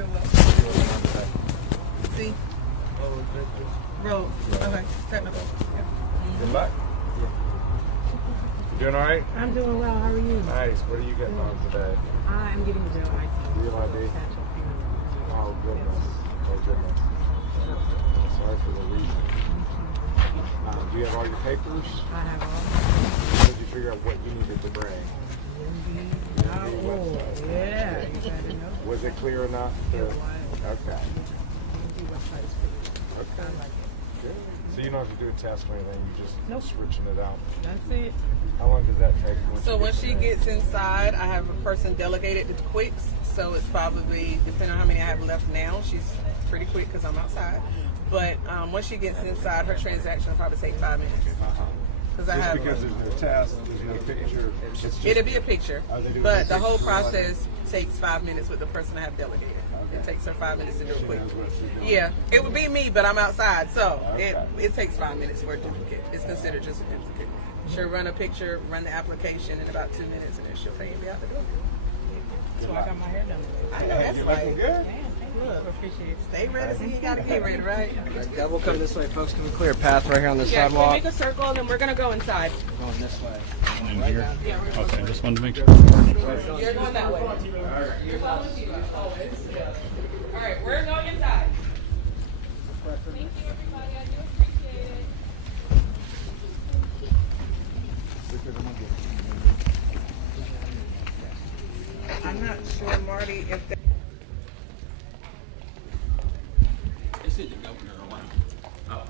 You're welcome. See? Road. Okay. Technical. Good luck. You doing all right? I'm doing well. How are you? Nice. What are you getting on today? I'm getting the real ID. Real ID? Oh, goodness. Oh, goodness. Sorry for the reason. Do you have all your papers? I have all. Did you figure out what you needed to bring? Oh, yeah. You better know. Was it clear enough? It was. Okay. The website is pretty. Okay. I like it. Good. So you don't have to do a test or anything. You just Nope. switching it out. That's it. How long does that take? So when she gets inside, I have a person delegated to Quicks. So it's probably, depending on how many I have left now, she's pretty quick because I'm outside. But once she gets inside, her transaction will probably take 5 minutes. Because I have. Because there's no test, there's no picture. It's just, It'll be a picture, doing but a the whole picture process takes 5 minutes with the person I have delegated. It takes her 5 minutes to do it quick. Yeah, it would be me, but I'm outside, so it takes 5 minutes for a duplicate. It's considered just a duplicate. She'll run a picture, run the application in about 2 minutes, and then she'll pay and be out the door. That's why I got my hair done. I know that's you right. looking good? Look, appreciate it. Stay ready, so you gotta get ready, right? Yeah, we'll come this way, folks. Can we clear a path right here on this Yeah, can we sidewalk? make a circle, and then we're gonna go inside. Going this way. In here? Okay, just wanted to make sure. You're going that way. You're following you, always. All right, we're going inside. Thank you, everybody. I do appreciate it. I'm not sure, Marty, if they... Is it the governor or what? Oh.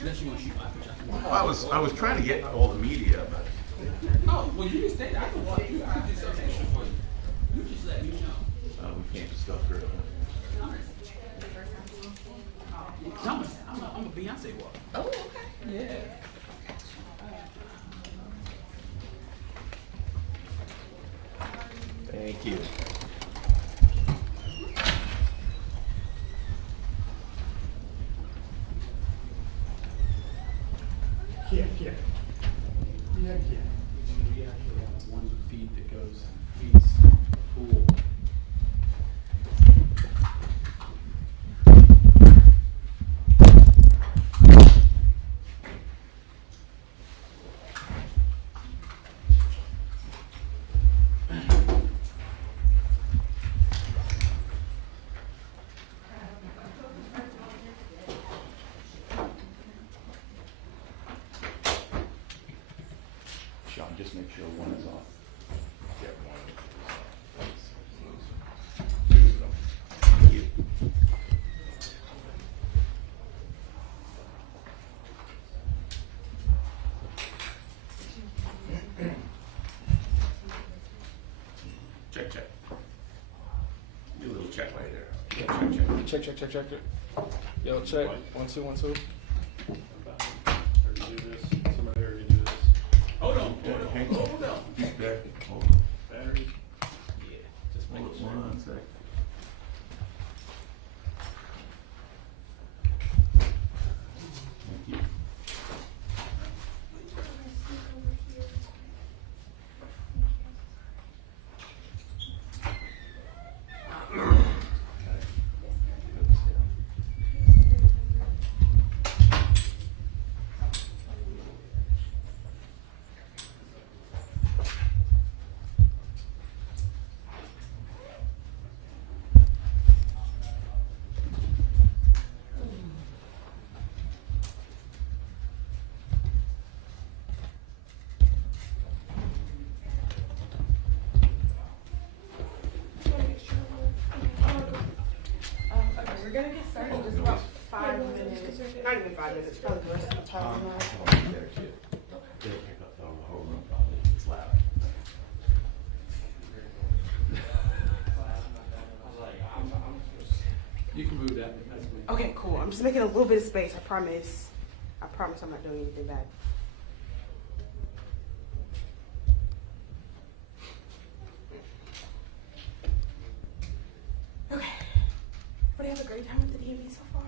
Unless you want to shoot my picture. Well, I was trying to get all the media, but Oh, well, you can stay there. I can walk you. I can do some extra for you. You just let me know. we can't just go through it. I'm a Beyonce walk. Oh, okay. Yeah. Thank you. One feed that goes feeds pool. Sean, just make sure one is off. Get one. Two of them. Thank you. Check, check. Do a little check right there. Yeah, check, check. Check. Yo, check. 1, 2, 1, 2. Hold on. He's back. Hold on. Battery. Yeah. Just make Hold sure. on 1 sec. Thank you. Okay, we're gonna get started in just about 5 minutes. Not even 5 minutes, probably less than time. They'll pick up the whole room probably. It's loud. You can move that. That's me. Okay, cool. I'm just making a little bit of space. I promise. I promise I'm not doing anything bad. Okay. Everybody have a great time with the DMV so far?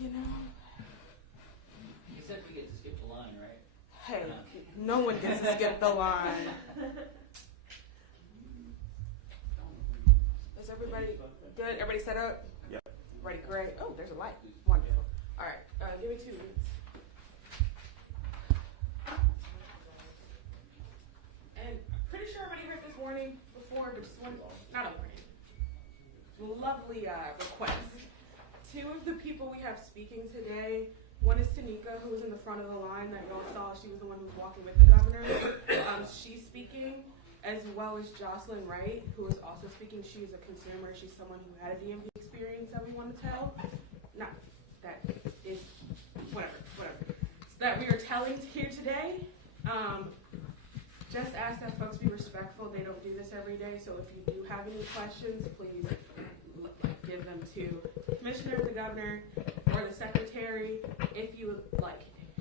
You know? You said we get to skip the line, right? Hey, no one gets to skip the line. Is everybody Everybody good? Everybody set up? Yep. Ready? Great. Oh, there's a light. Wonderful. All right. Give me 2 minutes. And pretty sure everybody heard this warning before, but just one, not a warning. Lovely request. 2 of the people we have speaking today, one is Tanika, who was in the front of the line that y'all saw. She was the one who was walking with the governor. She's speaking, as well as Jocelyn Wright, who is also speaking. She is a consumer. She's someone who had a DMV experience that we want to tell. Not that is, whatever. So that we are telling here today. Just ask that folks be respectful. They don't do this every day. So if you do have any questions, please give them to the commissioner, the governor, or the secretary. If you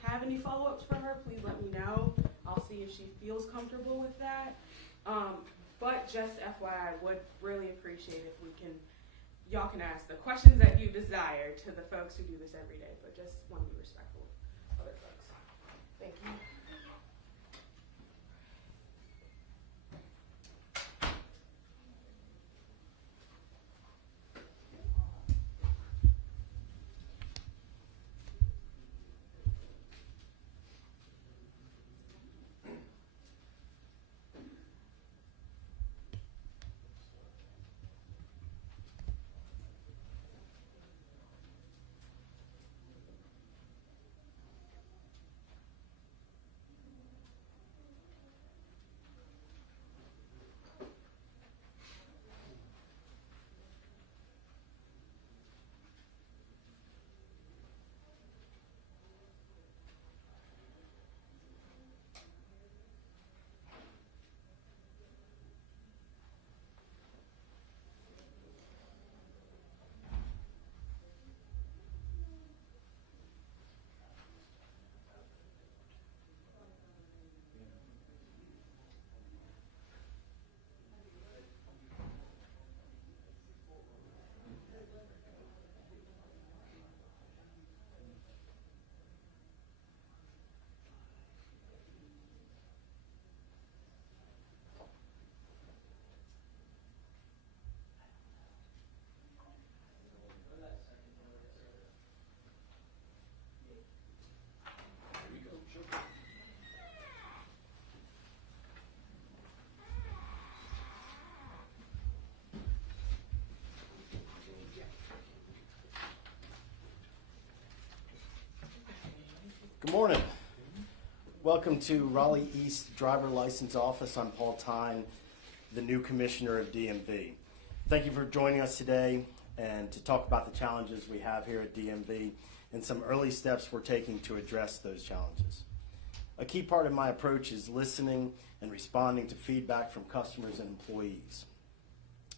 have any follow-ups for her, please let me know. I'll see if she feels comfortable with that. But just FYI, I would really appreciate if y'all can ask the questions that you desire to the folks who do this every day. But just want to be respectful of other folks. Thank you. Good morning. Welcome to Raleigh East Driver License Office. I'm Paul Tyne, the new Commissioner of DMV. Thank you for joining us today and to talk about the challenges we have here at DMV and some early steps we're taking to address those challenges. A key part of my approach is listening and responding to feedback from customers and employees.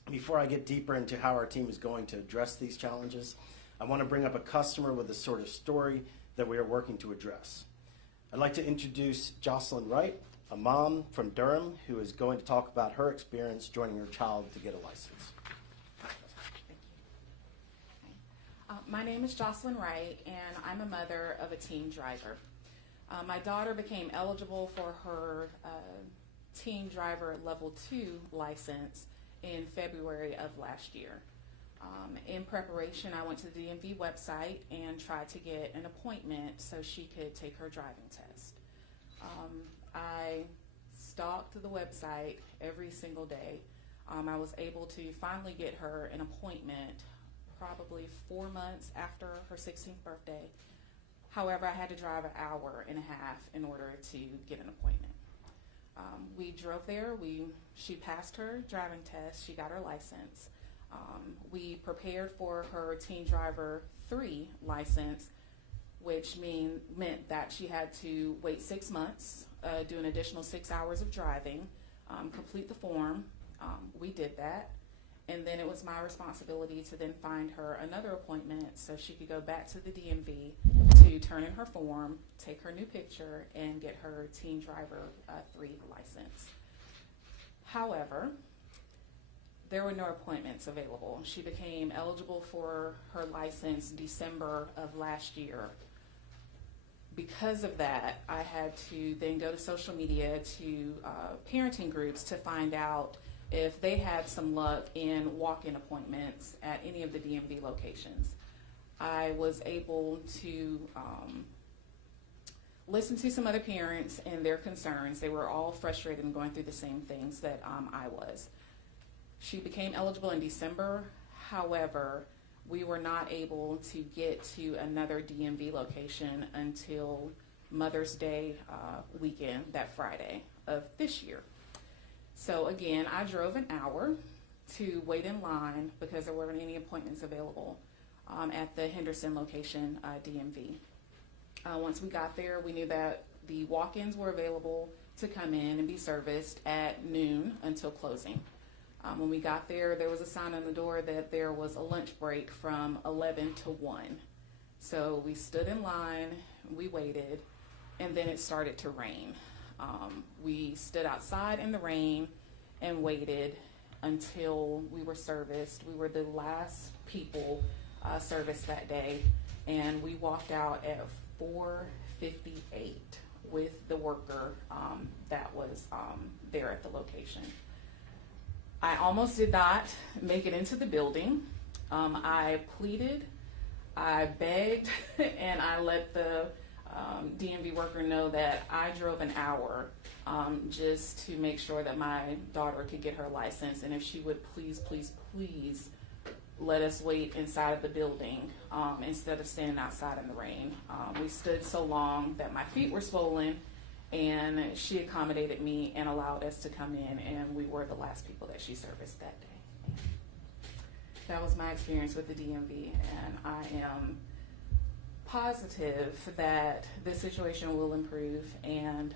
Before I get deeper into how our team is going to address these challenges, I want to bring up a customer with a sort of story that we are working to address. I'd like to introduce Jocelyn Wright, a mom from Durham who is going to talk about her experience joining her child to get a license. My name is Jocelyn Wright, and I'm a mother of a teen driver. My daughter became eligible for her teen driver level 2 license in February of last year. In preparation, I went to the DMV website and tried to get an appointment so she could take her driving test. I stalked the website every single day. I was able to finally get her an appointment probably 4 months after her 16th birthday. However, I had to drive an hour and a half in order to get an appointment. We drove there. She passed her driving test. She got her license. We prepared for her Teen Driver 3 license, which meant that she had to wait 6 months, do an additional 6 hours of driving, complete the form. We did that. And then it was my responsibility to then find her another appointment so she could go back to the DMV to turn in her form, take her new picture, and get her Teen Driver 3 license. However, there were no appointments available. She became eligible for her license December of last year. Because of that, I had to then go to social media, to parenting groups to find out if they had some luck in walk-in appointments at any of the DMV locations. I was able to listen to some other parents and their concerns. They were all frustrated and going through the same things that I was. She became eligible in December. However, we were not able to get to another DMV location until Mother's Day weekend, that Friday of this year. So again, I drove an hour to wait in line because there weren't any appointments available at the Henderson location, DMV. Once we got there, we knew that the walk-ins were available to come in and be serviced at noon until closing. When we got there, there was a sign on the door that there was a lunch break from 11 to 1. So we stood in line, we waited, and then it started to rain. We stood outside in the rain and waited until we were serviced. We were the last people serviced that day, and we walked out at 4:58 with the worker that was there at the location. I almost did not make it into the building. I pleaded, I begged, and I let the DMV worker know that I drove an hour just to make sure that my daughter could get her license, and if she would please, please, please let us wait inside of the building instead of standing outside in the rain. We stood so long that my feet were swollen, and she accommodated me and allowed us to come in, and we were the last people that she serviced that day. That was my experience with the DMV, and I am positive that this situation will improve, and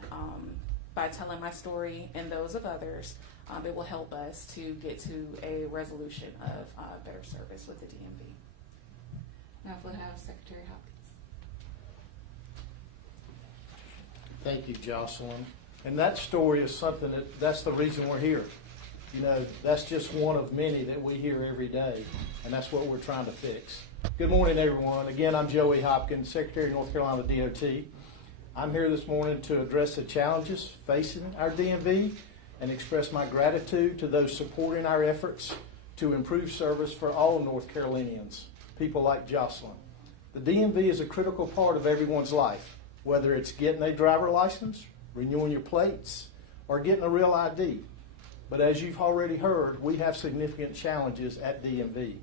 by telling my story and those of others, it will help us to get to a resolution of better service with the DMV. Now if we'll have Secretary Hopkins. Thank you, Jocelyn. And that story is something that's the reason we're here. You know, that's just one of many that we hear every day, and that's what we're trying to fix. Good morning, everyone. Again, I'm Joey Hopkins, Secretary of North Carolina DOT. I'm here this morning to address the challenges facing our DMV and express my gratitude to those supporting our efforts to improve service for all North Carolinians, people like Jocelyn. The DMV is a critical part of everyone's life, whether it's getting a driver license, renewing your plates, or getting a real ID. But as you've already heard, we have significant challenges at DMV.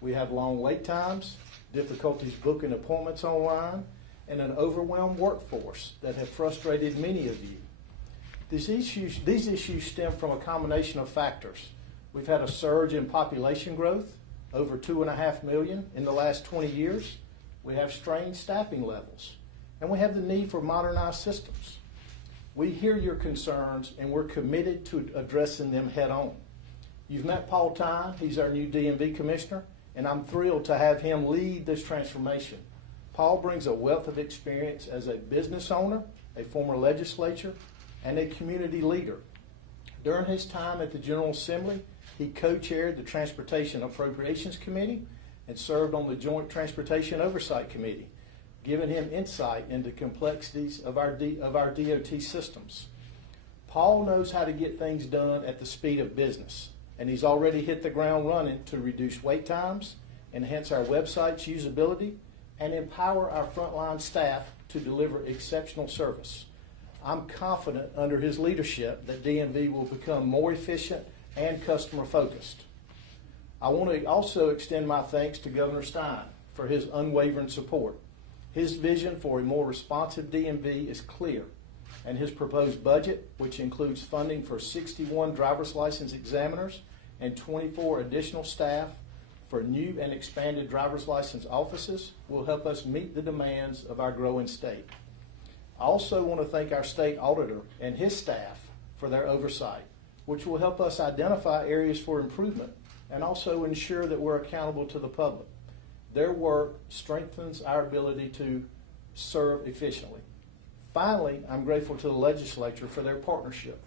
We have long wait times, difficulties booking appointments online, and an overwhelmed workforce that have frustrated many of you. These issues stem from a combination of factors. We've had a surge in population growth, over 2.5 million in the last 20 years. We have strained staffing levels, and we have the need for modernized systems. We hear your concerns, and we're committed to addressing them head on. You've met Paul Tyne. He's our new DMV commissioner, and I'm thrilled to have him lead this transformation. Paul brings a wealth of experience as a business owner, a former legislator, and a community leader. During his time at the General Assembly, he co-chaired the Transportation Appropriations Committee and served on the Joint Transportation Oversight Committee, giving him insight into complexities of our DOT systems. Paul knows how to get things done at the speed of business, and he's already hit the ground running to reduce wait times, enhance our website's usability, and empower our frontline staff to deliver exceptional service. I'm confident under his leadership that DMV will become more efficient and customer focused. I want to also extend my thanks to Governor Stein for his unwavering support. His vision for a more responsive DMV is clear, and his proposed budget, which includes funding for 61 driver's license examiners and 24 additional staff for new and expanded driver's license offices, will help us meet the demands of our growing state. I also want to thank our state auditor and his staff for their oversight, which will help us identify areas for improvement and also ensure that we're accountable to the public. Their work strengthens our ability to serve efficiently. Finally, I'm grateful to the legislature for their partnership.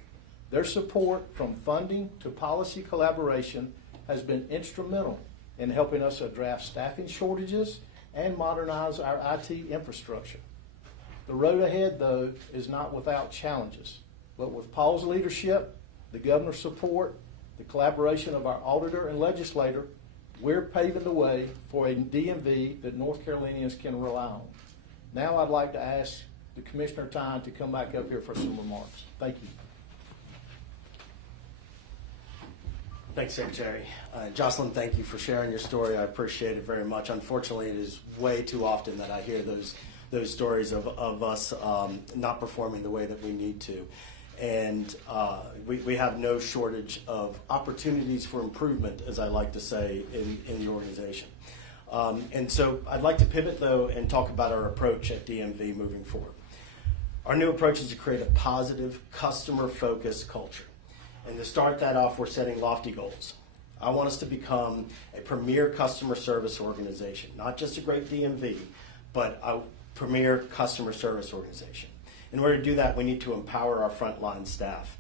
Their support from funding to policy collaboration has been instrumental in helping us address staffing shortages and modernize our IT infrastructure. The road ahead, though, is not without challenges, but with Paul's leadership, the governor's support, the collaboration of our auditor and legislator, we're paving the way for a DMV that North Carolinians can rely on. Now I'd like to ask the Commissioner Tyne to come back up here for some remarks. Thank you. Thanks, Secretary. Jocelyn, thank you for sharing your story. I appreciate it very much. Unfortunately, it is way too often that I hear those stories of us not performing the way that we need to. And we have no shortage of opportunities for improvement, as I like to say, in the organization. And so I'd like to pivot, though, and talk about our approach at DMV moving forward. Our new approach is to create a positive, customer-focused culture. And to start that off, we're setting lofty goals. I want us to become a premier customer service organization, not just a great DMV, but a premier customer service organization. In order to do that, we need to empower our frontline staff.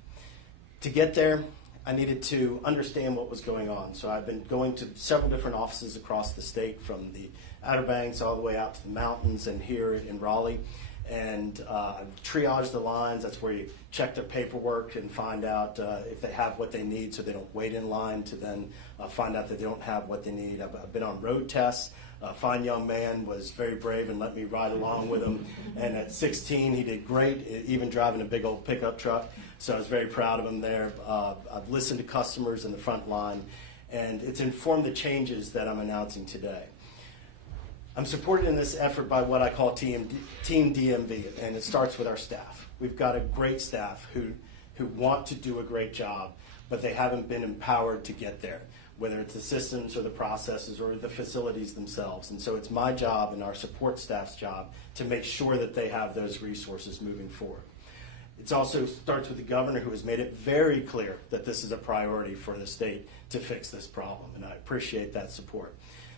To get there, I needed to understand what was going on. So I've been going to several different offices across the state, from the Outer Banks all the way out to the mountains and here in Raleigh. And triage the lines. That's where you check their paperwork and find out if they have what they need, so they don't wait in line to then find out that they don't have what they need. I've been on road tests. A fine young man was very brave and let me ride along with him. And at 16, he did great, even driving a big old pickup truck. So I was very proud of him there. I've listened to customers in the front line, and it's informed the changes that I'm announcing today. I'm supported in this effort by what I call Team DMV, and it starts with our staff. We've got a great staff who want to do a great job, but they haven't been empowered to get there, whether it's the systems or the processes or the facilities themselves. And so it's my job and our support staff's job to make sure that they have those resources moving forward. It also starts with the governor, who has made it very clear that this is a priority for the state to fix this problem, and I appreciate that support.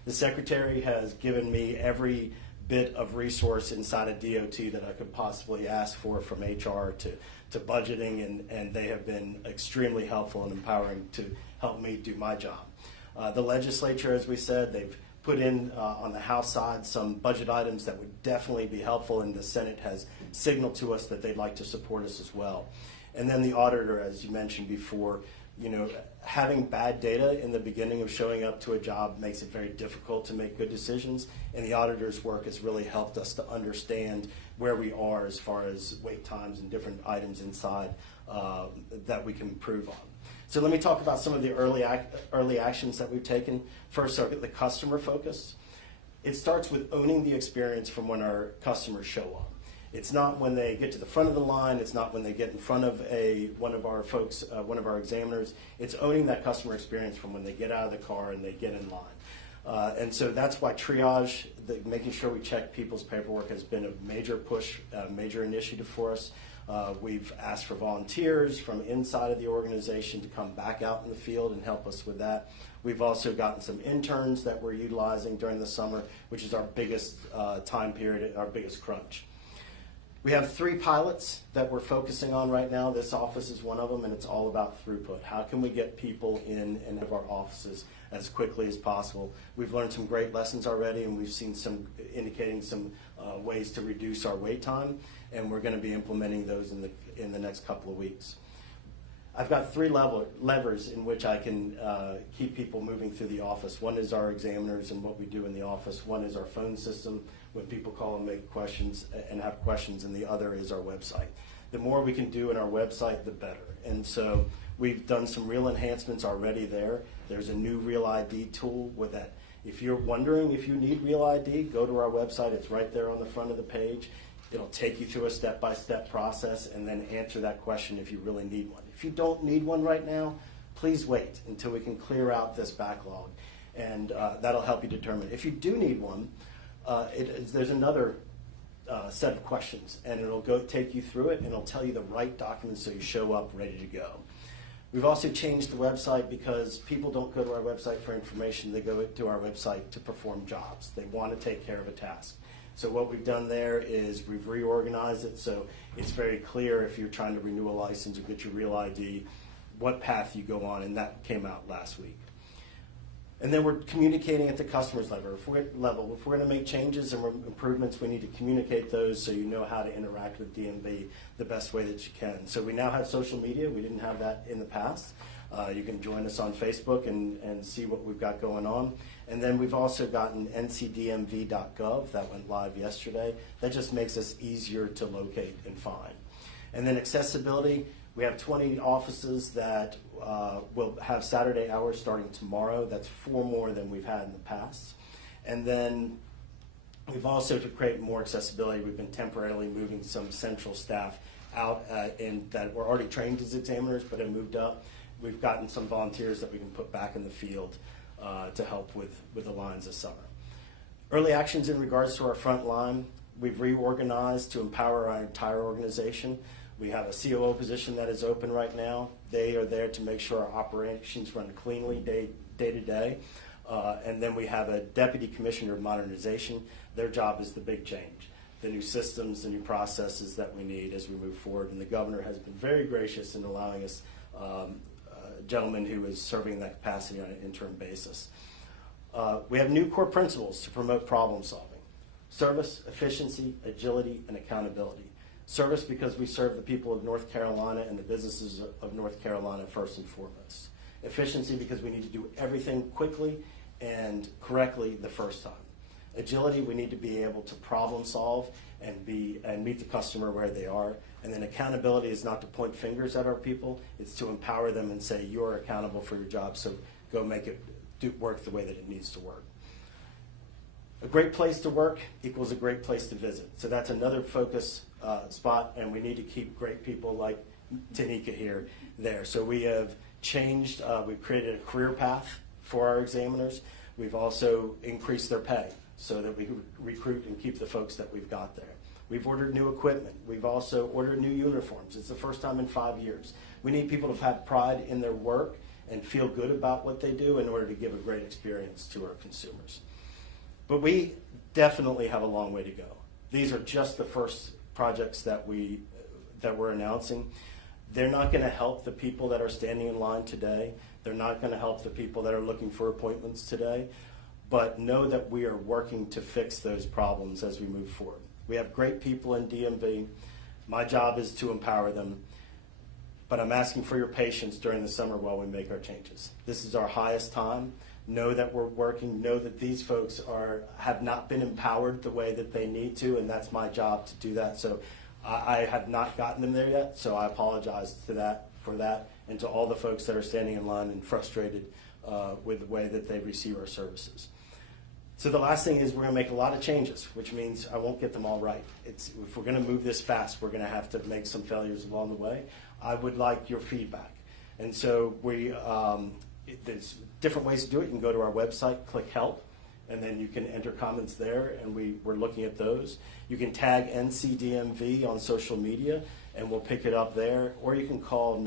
The Secretary has given me every bit of resource inside of DOT that I could possibly ask for, from HR to budgeting, and they have been extremely helpful and empowering to help me do my job. The legislature, as we said, they've put in on the House side some budget items that would definitely be helpful, and the Senate has signaled to us that they'd like to support us as well. And then the auditor, as you mentioned before, having bad data in the beginning of showing up to a job makes it very difficult to make good decisions, and the auditor's work has really helped us to understand where we are as far as wait times and different items inside that we can improve on. So let me talk about some of the early actions that we've taken. First, the customer focus. It starts with owning the experience from when our customers show up. It's not when they get to the front of the line. It's not when they get in front of one of our folks, one of our examiners. It's owning that customer experience from when they get out of the car and they get in line. And so that's why triage, making sure we check people's paperwork, has been a major push, a major initiative for us. We've asked for volunteers from inside of the organization to come back out in the field and help us with that. We've also gotten some interns that we're utilizing during the summer, which is our biggest time period, our biggest crunch. We have 3 pilots that we're focusing on right now. This office is one of them, and it's all about throughput. How can we get people in and out of our offices as quickly as possible? We've learned some great lessons already, and we've seen some indicating some ways to reduce our wait time, and we're going to be implementing those in the next couple of weeks. I've got 3 levers in which I can keep people moving through the office. One is our examiners and what we do in the office. One is our phone system, when people call and make questions and have questions, and the other is our website. The more we can do in our website, the better. And so we've done some real enhancements already there. There's a new Real ID tool with that. If you're wondering if you need Real ID, go to our website. It's right there on the front of the page. It'll take you through a step-by-step process and then answer that question if you really need one. If you don't need one right now, please wait until we can clear out this backlog, and that'll help you determine. If you do need one, there's another set of questions, and it'll take you through it, and it'll tell you the right documents so you show up ready to go. We've also changed the website because people don't go to our website for information. They go to our website to perform jobs. They want to take care of a task. So what we've done there is we've reorganized it so it's very clear if you're trying to renew a license or get your Real ID, what path you go on, and that came out last week. And then we're communicating at the customer's level. If we're going to make changes and improvements, we need to communicate those so you know how to interact with DMV the best way that you can. So we now have social media. We didn't have that in the past. You can join us on Facebook and see what we've got going on. And then we've also gotten ncdmv.gov. That went live yesterday. That just makes us easier to locate and find. And then accessibility, we have 20 offices that will have Saturday hours starting tomorrow. That's 4 more than we've had in the past. And then we've also, to create more accessibility, we've been temporarily moving some central staff out that were already trained as examiners but have moved up. We've gotten some volunteers that we can put back in the field to help with the lines this summer. Early actions in regards to our front line, we've reorganized to empower our entire organization. We have a COO position that is open right now. They are there to make sure our operations run cleanly day to day. And then we have a deputy commissioner of modernization. Their job is the big change, the new systems, the new processes that we need as we move forward. And the governor has been very gracious in allowing us a gentleman who is serving in that capacity on an interim basis. We have new core principles to promote problem solving: service, efficiency, agility, and accountability. Service, because we serve the people of North Carolina and the businesses of North Carolina first and foremost. Efficiency, because we need to do everything quickly and correctly the first time. Agility, we need to be able to problem solve and meet the customer where they are. And then accountability is not to point fingers at our people, it's to empower them and say, you're accountable for your job, so go make it work the way that it needs to work. A great place to work equals a great place to visit. So that's another focus spot, and we need to keep great people like Tanika here there. So we have changed, we've created a career path for our examiners. We've also increased their pay so that we recruit and keep the folks that we've got there. We've ordered new equipment. We've also ordered new uniforms. It's the first time in 5 years. We need people to have pride in their work and feel good about what they do in order to give a great experience to our consumers. But we definitely have a long way to go. These are just the first projects that we're announcing. They're not going to help the people that are standing in line today. They're not going to help the people that are looking for appointments today. But know that we are working to fix those problems as we move forward. We have great people in DMV. My job is to empower them. But I'm asking for your patience during the summer while we make our changes. This is our highest time. Know that we're working. Know that these folks have not been empowered the way that they need to, and that's my job to do that. So I have not gotten them there yet, so I apologize for that, and to all the folks that are standing in line and frustrated with the way that they receive our services. So the last thing is we're going to make a lot of changes, which means I won't get them all right. If we're going to move this fast, we're going to have to make some failures along the way. I would like your feedback. And so there's different ways to do it. You can go to our website, click help, and then you can enter comments there, and we're looking at those. You can tag NCDMV on social media, and we'll pick it up there. Or you can call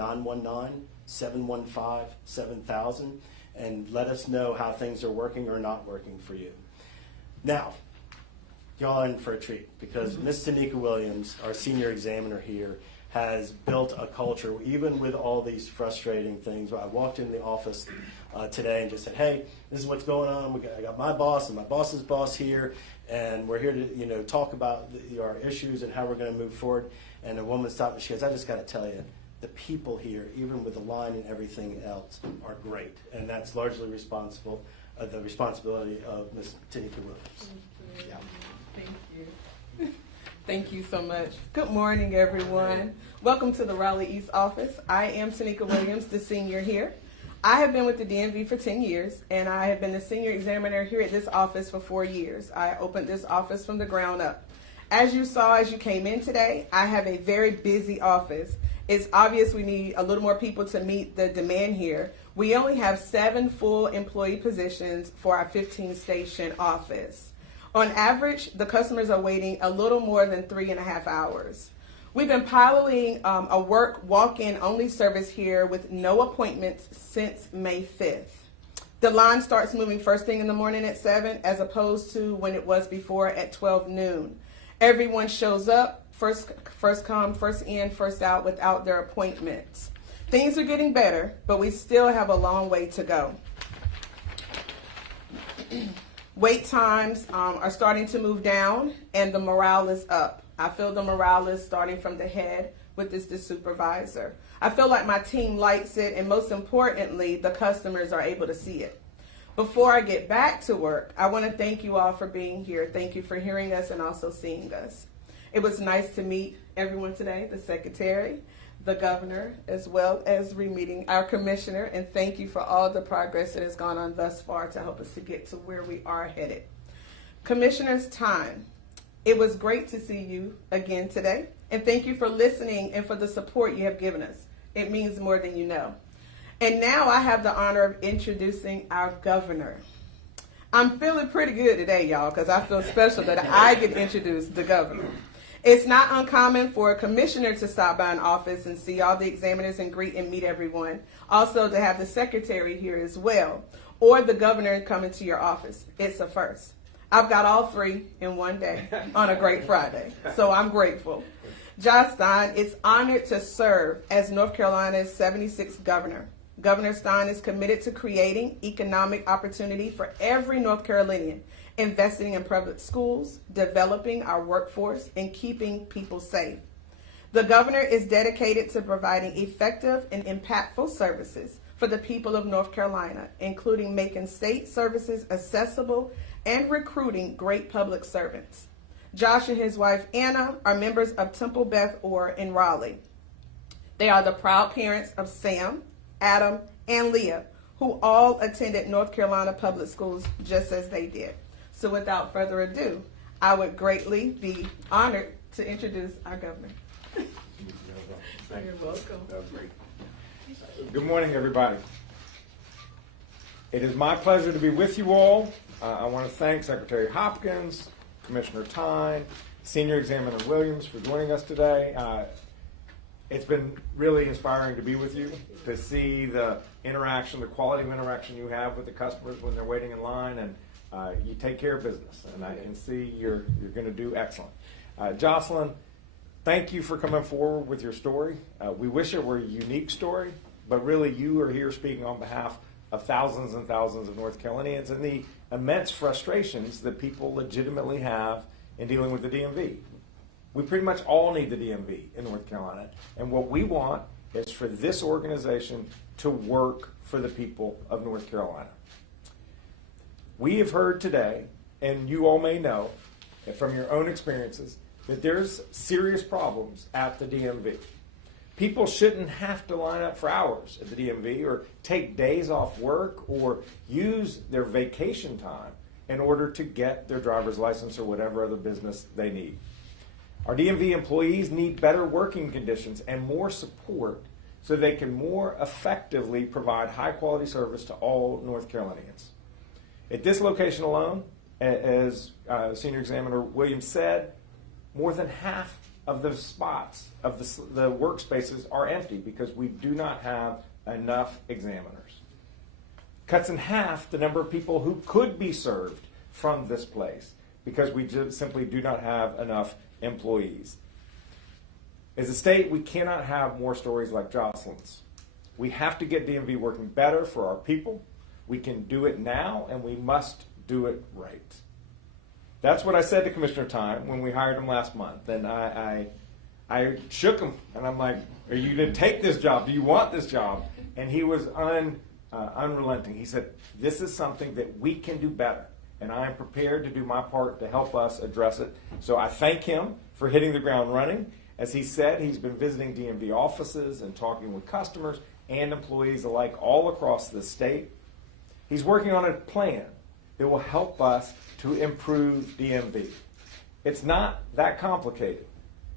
919-715-7000 and let us know how things are working or not working for you. Now, y'all are in for a treat, because Ms. Tanika Williams, our senior examiner here, has built a culture, even with all these frustrating things. I walked in the office today and just said, hey, this is what's going on. I got my boss and my boss's boss here, and we're here to talk about our issues and how we're going to move forward. And a woman stopped me. She goes, I just got to tell you, the people here, even with the line and everything else, are great. And that's largely the responsibility of Ms. Tanika Williams. Thank you. Yeah. Thank you. Thank you so much. Good morning, everyone. Welcome to the Raleigh East office. I am Tanika Williams, the senior here. I have been with the DMV for 10 years, and I have been the senior examiner here at this office for 4 years. I opened this office from the ground up. As you saw as you came in today, I have a very busy office. It's obvious we need a little more people to meet the demand here. We only have 7 full employee positions for our 15-station office. On average, the customers are waiting a little more than 3.5 hours. We've been piloting a walk-in only service here with no appointments since May 5th. The line starts moving first thing in the morning at 7 as opposed to when it was before at 12 noon. Everyone shows up, first come, first in, first out without their appointments. Things are getting better, but we still have a long way to go. Wait times are starting to move down, and the morale is up. I feel the morale is starting from the head with the supervisor. I feel like my team likes it, and most importantly, the customers are able to see it. Before I get back to work, I want to thank you all for being here. Thank you for hearing us and also seeing us. It was nice to meet everyone today, the secretary, the governor, as well as meeting our commissioner, and thank you for all the progress that has gone on thus far to help us to get to where we are headed. Commissioner Stein, it was great to see you again today, and thank you for listening and for the support you have given us. It means more than you know. And now I have the honor of introducing our governor. I'm feeling pretty good today, y'all, because I feel special that I get introduced the governor. It's not uncommon for a commissioner to stop by an office and see all the examiners and greet and meet everyone. Also to have the secretary here as well, or the governor come into your office. It's a first. I've got all three in one day on a great Friday, so I'm grateful. Josh Stein is honored to serve as North Carolina's 76th governor. Governor Stein is committed to creating economic opportunity for every North Carolinian, investing in public schools, developing our workforce, and keeping people safe. The governor is dedicated to providing effective and impactful services for the people of North Carolina, including making state services accessible and recruiting great public servants. Josh and his wife Anna are members of Temple Beth Orr in Raleigh. They are the proud parents of Sam, Adam, and Leah, who all attended North Carolina public schools just as they did. So without further ado, I would greatly be honored to introduce our governor. You're welcome. Good morning, everybody. It is my pleasure to be with you all. I want to thank Secretary Hopkins, Commissioner Tyne, Senior Examiner Williams for joining us today. It's been really inspiring to be with you, to see the interaction, the quality of interaction you have with the customers when they're waiting in line, and you take care of business, and I can see you're going to do excellent. Jocelyn, thank you for coming forward with your story. We wish it were a unique story, but really you are here speaking on behalf of thousands and thousands of North Carolinians and the immense frustrations that people legitimately have in dealing with the DMV. We pretty much all need the DMV in North Carolina, and what we want is for this organization to work for the people of North Carolina. We have heard today, and you all may know from your own experiences, that there's serious problems at the DMV. People shouldn't have to line up for hours at the DMV or take days off work or use their vacation time in order to get their driver's license or whatever other business they need. Our DMV employees need better working conditions and more support so they can more effectively provide high-quality service to all North Carolinians. At this location alone, as Senior Examiner Williams said, more than half of the spots of the workspaces are empty because we do not have enough examiners. Cuts in half the number of people who could be served from this place because we just simply do not have enough employees. As a state, we cannot have more stories like Jocelyn's. We have to get DMV working better for our people. We can do it now, and we must do it right. That's what I said to Commissioner Tyne when we hired him last month. And I shook him, and I'm like, are you going to take this job? Do you want this job? And he was unrelenting. He said, this is something that we can do better, and I am prepared to do my part to help us address it. So I thank him for hitting the ground running. As he said, he's been visiting DMV offices and talking with customers and employees alike all across the state. He's working on a plan that will help us to improve DMV. It's not that complicated.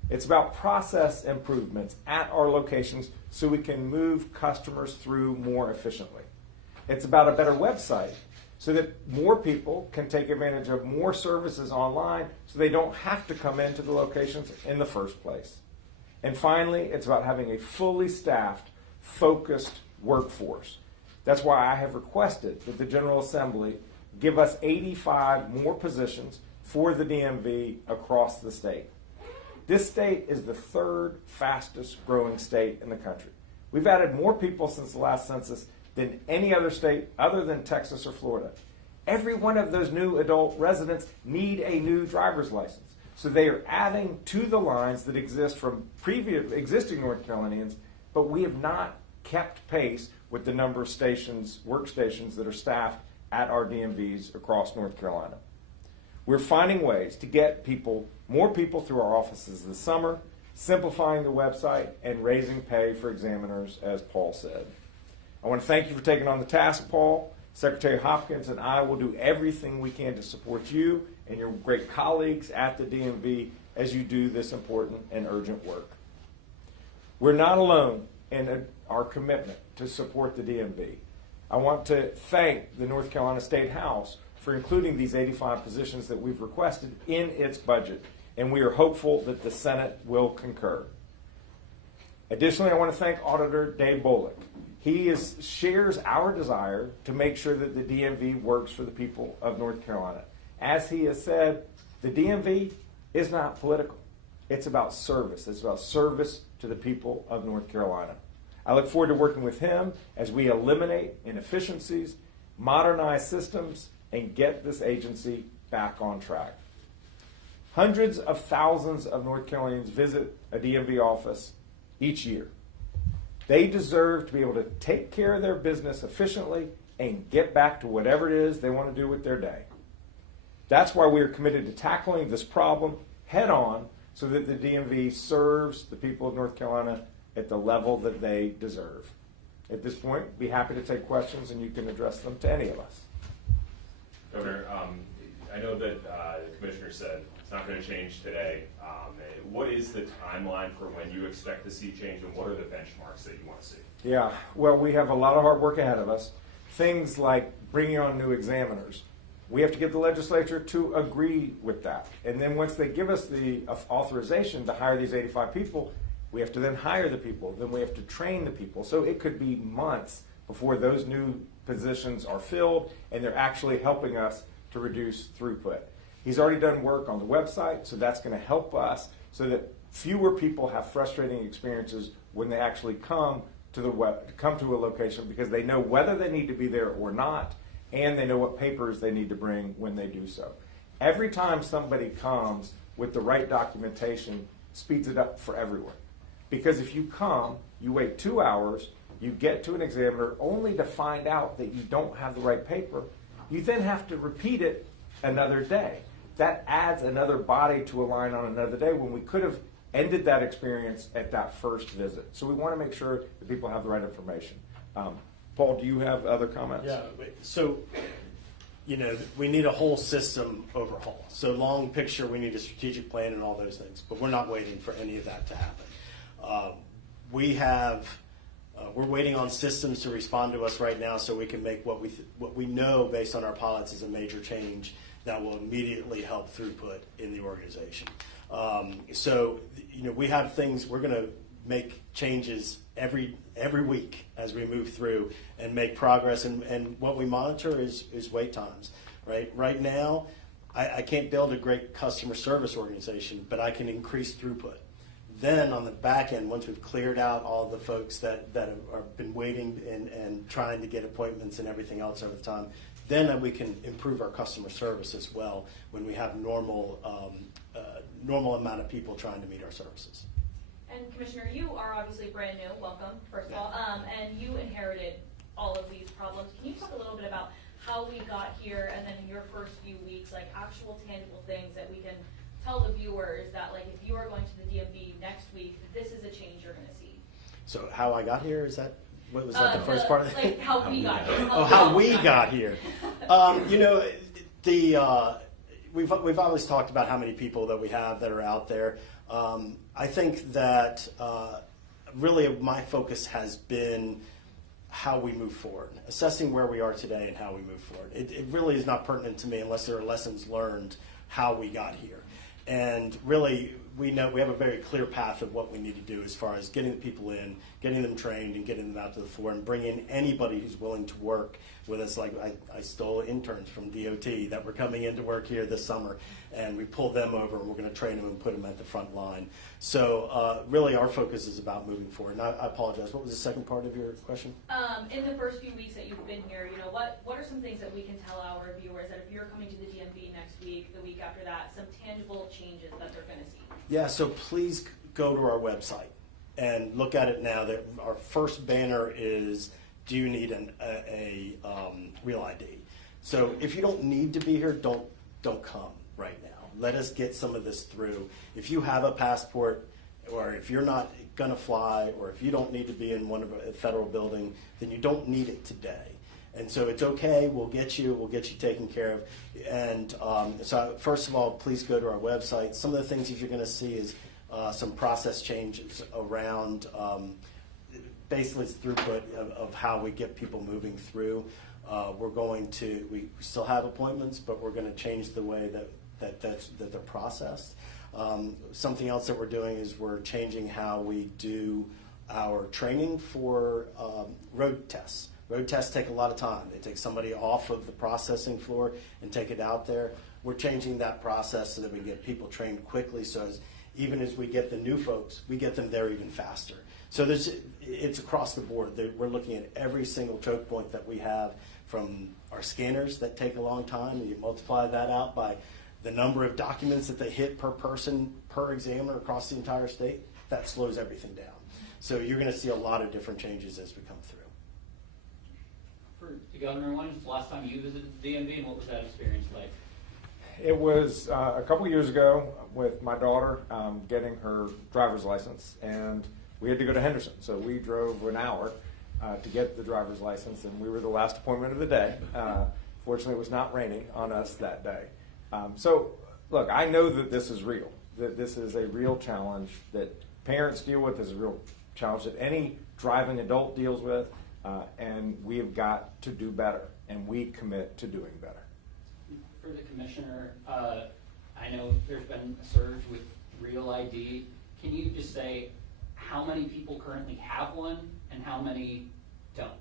It's about process improvements at our locations so we can move customers through more efficiently. It's about a better website so that more people can take advantage of more services online so they don't have to come into the locations in the first place. And finally, it's about having a fully staffed, focused workforce. That's why I have requested that the General Assembly give us 85 more positions for the DMV across the state. This state is the third fastest growing state in the country. We've added more people since the last census than any other state other than Texas or Florida. Every one of those new adult residents need a new driver's license. So they are adding to the lines that exist from existing North Carolinians but we have not kept pace with the number of workstations that are staffed at our DMVs across North Carolina. We're finding ways to get more people through our offices this summer, simplifying the website, and raising pay for examiners, as Paul said. I want to thank you for taking on the task, Paul. Secretary Hopkins and I will do everything we can to support you and your great colleagues at the DMV as you do this important and urgent work. We're not alone in our commitment to support the DMV. I want to thank the North Carolina State House for including these 85 positions that we've requested in its budget, and we are hopeful that the Senate will concur. Additionally, I want to thank Auditor Dave Bullock. He shares our desire to make sure that the DMV works for the people of North Carolina. As he has said, the DMV is not political. It's about service. It's about service to the people of North Carolina. I look forward to working with him as we eliminate inefficiencies, modernize systems, and get this agency back on track. Hundreds of thousands of North Carolinians visit a DMV office each year. They deserve to be able to take care of their business efficiently and get back to whatever it is they want to do with their day. That's why we are committed to tackling this problem head on so that the DMV serves the people of North Carolina at the level that they deserve. At this point, I'd be happy to take questions and you can address them to any of us. Governor, I know that the Commissioner said it's not going to change today. What is the timeline for when you expect to see change, and what are the benchmarks that you want to see? Yeah, well, we have a lot of hard work ahead of us. Things like bringing on new examiners. We have to get the legislature to agree with that. And then once they give us the authorization to hire these 85 people, we have to then hire the people. Then we have to train the people. So it could be months before those new positions are filled and they're actually helping us to reduce throughput. He's already done work on the website, so that's going to help us so that fewer people have frustrating experiences when they actually come to a location, because they know whether they need to be there or not, and they know what papers they need to bring when they do so. Every time somebody comes with the right documentation, speeds it up for everyone. Because if you come, you wait 2 hours, you get to an examiner only to find out that you don't have the right paper, you then have to repeat it another day. That adds another body to a line on another day when we could have ended that experience at that first visit. So we want to make sure that people have the right information. Paul, do you have other comments? Yeah, so, we need a whole system overhaul. So long picture, we need a strategic plan and all those things, but we're not waiting for any of that to happen. We're waiting on systems to respond to us right now so we can make what we know based on our pilots is a major change that will immediately help throughput in the organization. We have things, we're going to make changes every week as we move through and make progress. And what we monitor is wait times, right? Right now, I can't build a great customer service organization, but I can increase throughput. Then on the back end, once we've cleared out all the folks that have been waiting and trying to get appointments and everything else over the time, then we can improve our customer service as well when we have normal amount of people trying to meet our services. And Commissioner, you are obviously brand new. Welcome, first of all. And you inherited all of these problems. Can you talk a little bit about how we got here, and then in your first few weeks, like actual tangible things that we can tell the viewers that, like, if you are going to the DMV next week, this is a change you're going to see? So how I got here, is that? What was that the first part of it? Like how we got here. How we got here. We've always talked about how many people that we have that are out there. I think that really my focus has been how we move forward, assessing where we are today and how we move forward. It really is not pertinent to me unless there are lessons learned how we got here. And really, we know we have a very clear path of what we need to do as far as getting the people in, getting them trained, and getting them out to the floor, and bringing anybody who's willing to work with us. Like I stole interns from DOT that were coming in to work here this summer, and we pulled them over, and we're going to train them and put them at the front line. So really, our focus is about moving forward. And I apologize. What was the second part of your question? In the first few weeks that you've been here, what are some things that we can tell our viewers that if you're coming to the DMV next week, the week after that, some tangible changes that they're going to see? Yeah, so please go to our website. and look at it now that our first banner is, do you need a real ID? So if you don't need to be here, don't come right now. Let us get some of this through. If you have a passport, or if you're not going to fly, or if you don't need to be in one of a federal building, then you don't need it today. And so it's okay. We'll get you taken care of. And so first of all, please go to our website. Some of the things that you're going to see is some process changes around basically throughput of how we get people moving through. We still have appointments, but we're going to change the way that they're processed. Something else that we're doing is we're changing how we do our training for road tests. Road tests take a lot of time. They take somebody off of the processing floor and take it out there. We're changing that process so that we get people trained quickly, so even as we get the new folks, we get them there even faster. So it's across the board. We're looking at every single choke point that we have, from our scanners that take a long time, and you multiply that out by the number of documents that they hit per person, per examiner across the entire state. That slows everything down. So you're going to see a lot of different changes as we come through. For the governor, when was the last time you visited the DMV, and what was that experience like? It was a couple years ago with my daughter getting her driver's license, and we had to go to Henderson. So we drove an hour to get the driver's license, and we were the last appointment of the day. Fortunately, it was not raining on us that day. So, look, I know that this is real, that this is a real challenge that parents deal with, is a real challenge that any driving adult deals with, and we have got to do better, and we commit to doing better. For the commissioner, I know there's been a surge with real ID. Can you just say how many people currently have one and how many don't?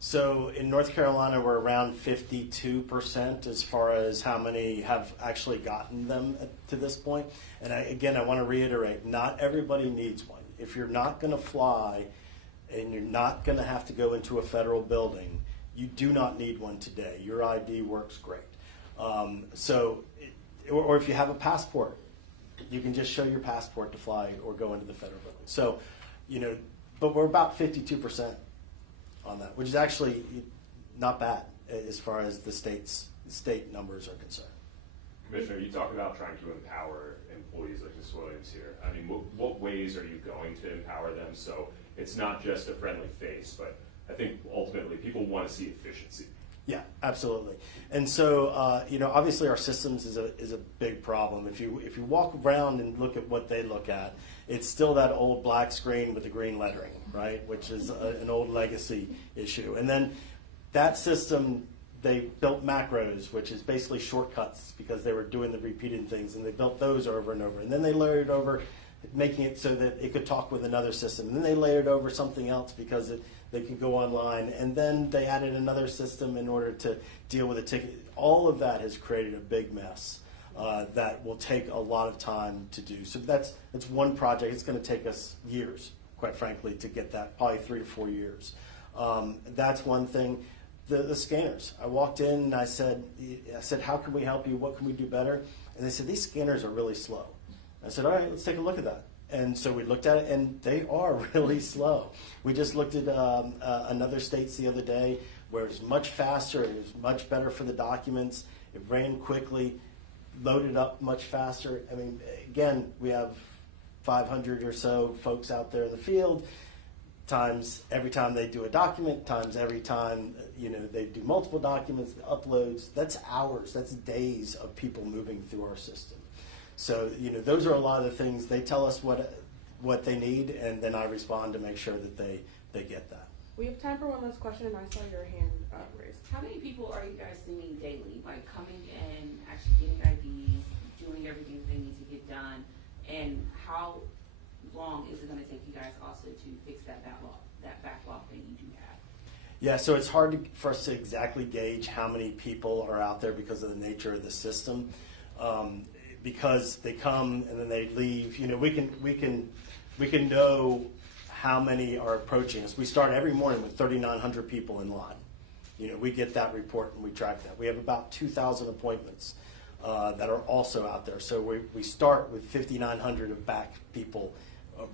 So in North Carolina, we're around 52% as far as how many have actually gotten them to this point. And I want to reiterate, not everybody needs one. If you're not going to fly and you're not going to have to go into a federal building, you do not need one today. Your ID works great. Or if you have a passport, you can just show your passport to fly or go into the federal building. So, but we're about 52% on that, which is actually not bad as far as the state numbers are concerned. Commissioner, you talk about trying to empower employees like Ms. Williams here. I mean, what ways are you going to empower them so it's not just a friendly face, but I think ultimately people want to see efficiency. Yeah, absolutely. And so, obviously our systems is a big problem. If you walk around and look at what they look at, it's still that old black screen with the green lettering, right? Which is an old legacy issue. And then that system, they built macros, which is basically shortcuts because they were doing the repeated things, and they built those over and over. And then they layered over, making it so that it could talk with another system. And then they layered over something else because they could go online. And then they added another system in order to deal with a ticket. All of that has created a big mess that will take a lot of time to do. So that's one project. It's going to take us years, quite frankly, to get that, probably 3 to 4 years. That's one thing. The scanners. I walked in and I said, how can we help you? What can we do better? And they said, these scanners are really slow. I said, all right, let's take a look at that. And so we looked at it, and they are really slow. We just looked at another states the other day where it's much faster, it was much better for the documents, it ran quickly, loaded up much faster. I mean, again, we have 500 or so folks out there in the field, times every time they do a document, times every time they do multiple documents, the uploads. That's hours, that's days of people moving through our system. So those are a lot of the things. They tell us what they need, and then I respond to make sure that they get that. We have time for one last question, and I saw your hand raised. How many people are you guys seeing daily, like coming in, actually getting IDs, doing everything they need to get done, and how long is it going to take you guys also to fix that backlog that you do have? Yeah, so it's hard for us to exactly gauge how many people are out there because of the nature of the system. Because they come and then they leave, we can know how many are approaching us. We start every morning with 3,900 people in line. We get that report and we track that. We have about 2,000 appointments that are also out there. So we start with 5,900 of back people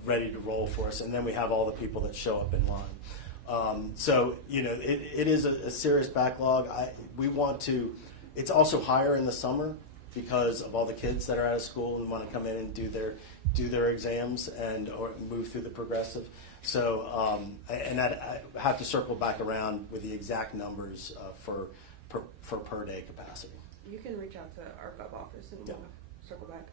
ready to roll for us, and then we have all the people that show up in line. So, you know, it is a serious backlog. We want to, it's also higher in the summer because of all the kids that are out of school and want to come in and do their exams or move through the progressive. So, and I have to circle back around with the exact numbers for per day capacity. You can reach out to our gov office and we'll circle back.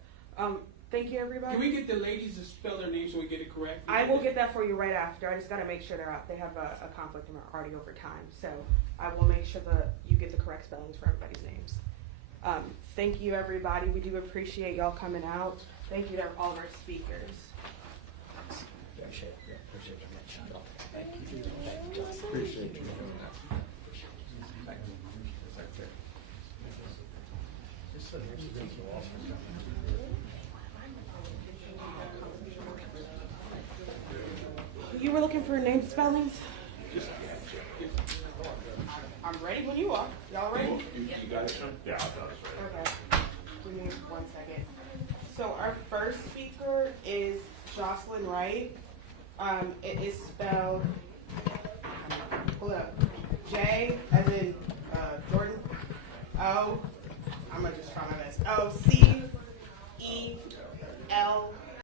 Thank you, everybody. Can we get the ladies to spell their names so we get it correct? I will get that for you right after. I just got to make sure they have a conflict and are already over time. So I will make sure that you get the correct spellings for everybody's names. Thank you, everybody. We do appreciate y'all coming out. Thank you to all of our speakers. Appreciate it. Appreciate your much. Thank you. Appreciate you. You were looking for name spellings? I'm ready when you are. Y'all ready? You got it, Sean? Yeah, I thought it was ready. Okay. Give me 1 second. So our first speaker is Jocelyn Wright. It is spelled, hold up, J as in Jordan, O, I'm gonna just try my best, O-C-E-L